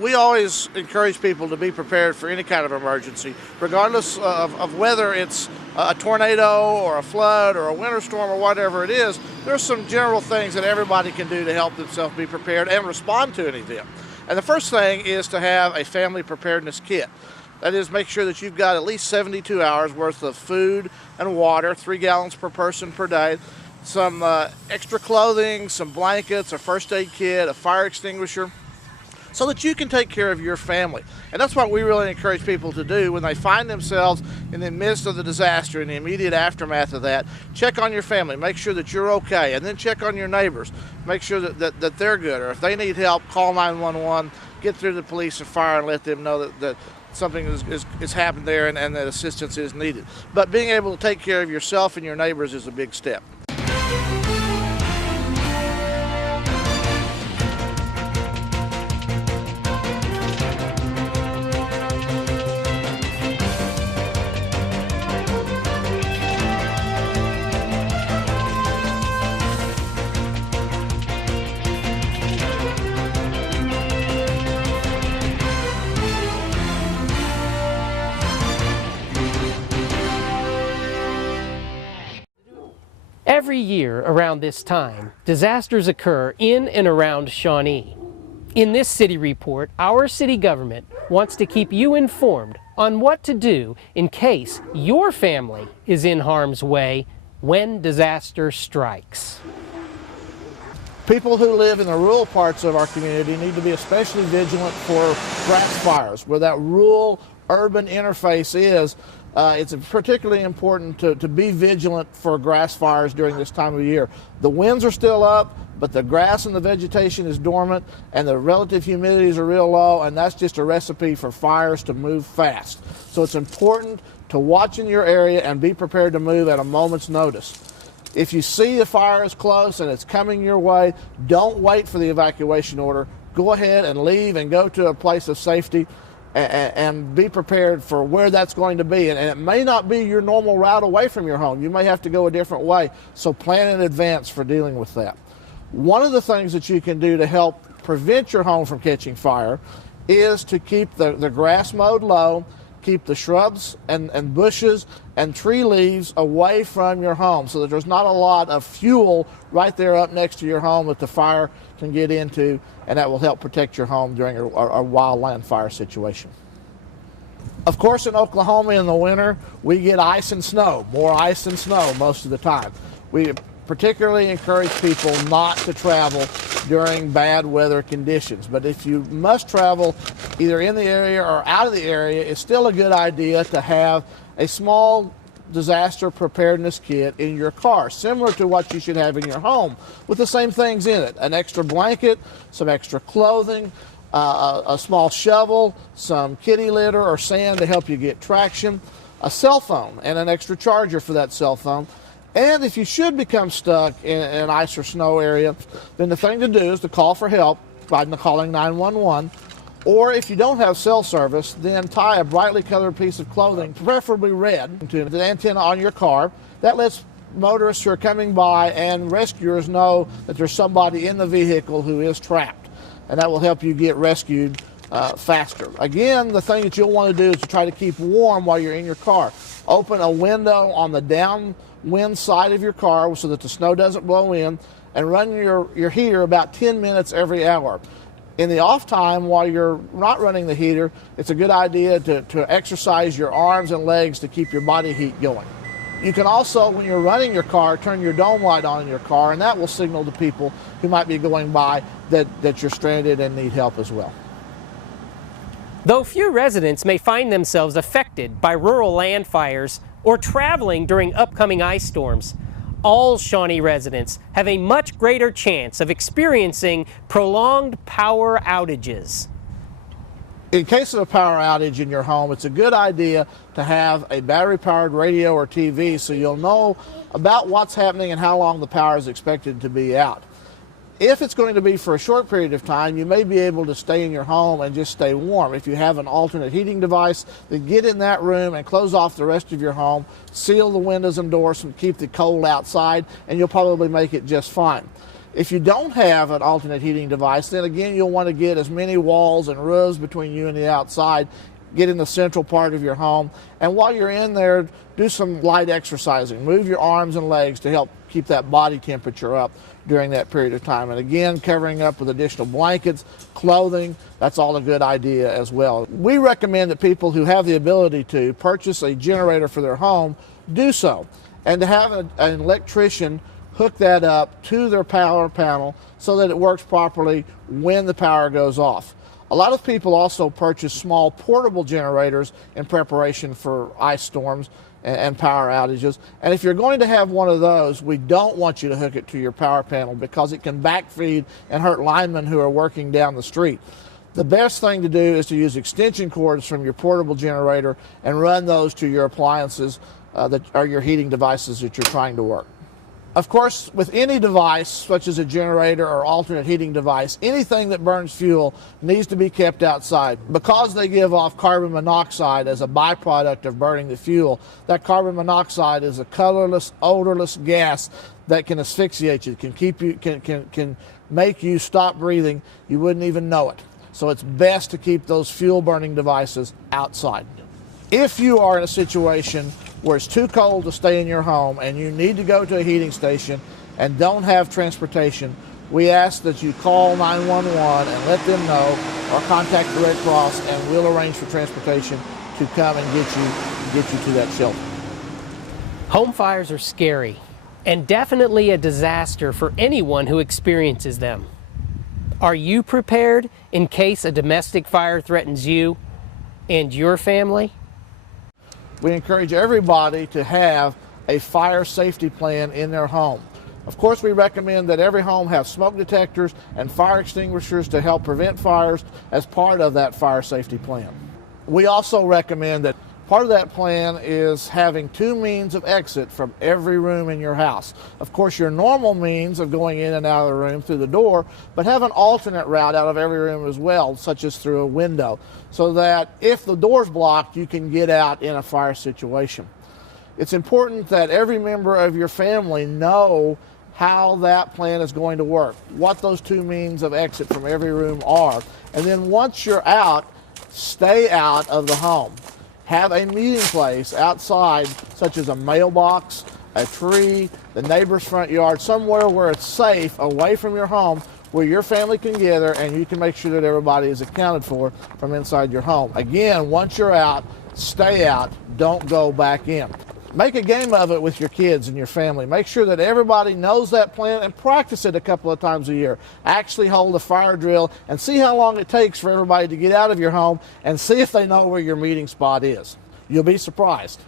we always encourage people to be prepared for any kind of emergency, regardless of whether it's a tornado or a flood or a winter storm or whatever it is. There's some general things that everybody can do to help themselves be prepared and respond to an event. And the first thing is to have a family preparedness kit. That is, make sure that you've got at least 72 hours worth of food and water, 3 gallons per person per day, some extra clothing, some blankets, a first aid kit, a fire extinguisher, so that you can take care of your family. And that's what we really encourage people to do when they find themselves in the midst of the disaster, in the immediate aftermath of that. Check on your family, make sure that you're okay, and then check on your neighbors. Make sure that they're good, or if they need help, call 911, get through to the police and fire and let them know that something is happened there and that assistance is needed. But being able to take care of yourself and your neighbors is a big step. Every year around this time, disasters occur in and around Shawnee. In this city report, our city government wants to keep you informed on what to do in case your family is in harm's way when disaster strikes. People who live in the rural parts of our community need to be especially vigilant for grass fires. Where that rural-urban interface is, it's particularly important to be vigilant for grass fires during this time of year. The winds are still up, but the grass and the vegetation is dormant, and the relative humidities are real low, and that's just a recipe for fires to move fast. So it's important to watch in your area and be prepared to move at a moment's notice. If you see the fire is close and it's coming your way, don't wait for the evacuation order. Go ahead and leave and go to a place of safety and be prepared for where that's going to be. And it may not be your normal route away from your home. You may have to go a different way, so plan in advance for dealing with that. One of the things that you can do to help prevent your home from catching fire is to keep the grass mowed low, keep the shrubs and bushes and tree leaves away from your home so that there's not a lot of fuel right there up next to your home that the fire can get into, and that will help protect your home during a wildland fire situation. Of course, in Oklahoma in the winter, we get ice and snow, more ice and snow most of the time. We particularly encourage people not to travel during bad weather conditions. But if you must travel either in the area or out of the area, it's still a good idea to have a small disaster preparedness kit in your car, similar to what you should have in your home, with the same things in it: an extra blanket, some extra clothing, a small shovel, some kitty litter or sand to help you get traction, a cell phone and an extra charger for that cell phone. And if you should become stuck in an ice or snow area, then the thing to do is to call for help by calling 911. Or if you don't have cell service, then tie a brightly colored piece of clothing, preferably red, to the antenna on your car. That lets motorists who are coming by and rescuers know that there's somebody in the vehicle who is trapped, and that will help you get rescued faster. Again, the thing that you'll want to do is to try to keep warm while you're in your car. Open a window on the downwind side of your car so that the snow doesn't blow in, and run your heater about 10 minutes every hour. In the off time, while you're not running the heater, it's a good idea to exercise your arms and legs to keep your body heat going. You can also, when you're running your car, turn your dome light on in your car, and that will signal to people who might be going by that you're stranded and need help as well. Though few residents may find themselves affected by rural land fires or traveling during upcoming ice storms, all Shawnee residents have a much greater chance of experiencing prolonged power outages. In case of a power outage in your home, it's a good idea to have a battery-powered radio or TV so you'll know about what's happening and how long the power is expected to be out. If it's going to be for a short period of time, you may be able to stay in your home and just stay warm. If you have an alternate heating device, then get in that room and close off the rest of your home, seal the windows and doors and keep the cold outside, and you'll probably make it just fine. If you don't have an alternate heating device, then again, you'll want to get as many walls and roofs between you and the outside. Get in the central part of your home, and while you're in there, do some light exercising. Move your arms and legs to help keep that body temperature up during that period of time. And again, covering up with additional blankets, clothing, that's all a good idea as well. We recommend that people who have the ability to purchase a generator for their home do so, and to have an electrician hook that up to their power panel so that it works properly when the power goes off. A lot of people also purchase small portable generators in preparation for ice storms and power outages. And if you're going to have one of those, we don't want you to hook it to your power panel because it can backfeed and hurt linemen who are working down the street. The best thing to do is to use extension cords from your portable generator and run those to your appliances that are your heating devices that you're trying to work. Of course, with any device, such as a generator or alternate heating device, anything that burns fuel needs to be kept outside. Because they give off carbon monoxide as a byproduct of burning the fuel, that carbon monoxide is a colorless, odorless gas that can asphyxiate you, can make you stop breathing. You wouldn't even know it. So it's best to keep those fuel burning devices outside. If you are in a situation where it's too cold to stay in your home and you need to go to a heating station and don't have transportation, we ask that you call 911 and let them know, or contact the Red Cross, and we'll arrange for transportation to come and get you to that shelter. Home fires are scary and definitely a disaster for anyone who experiences them. Are you prepared in case a domestic fire threatens you and your family? We encourage everybody to have a fire safety plan in their home. Of course, we recommend that every home have smoke detectors and fire extinguishers to help prevent fires as part of that fire safety plan. We also recommend that part of that plan is having 2 means of exit from every room in your house. Of course, your normal means of going in and out of the room through the door, but have an alternate route out of every room as well, such as through a window, so that if the door's blocked, you can get out in a fire situation. It's important that every member of your family know how that plan is going to work, what those 2 means of exit from every room are, and then once you're out, stay out of the home. Have a meeting place outside, such as a mailbox, a tree, the neighbor's front yard, somewhere where it's safe, away from your home, where your family can gather and you can make sure that everybody is accounted for from inside your home. Again, once you're out, stay out, don't go back in. Make a game of it with your kids and your family. Make sure that everybody knows that plan and practice it a couple of times a year. Actually hold a fire drill and see how long it takes for everybody to get out of your home and see if they know where your meeting spot is. You'll be surprised.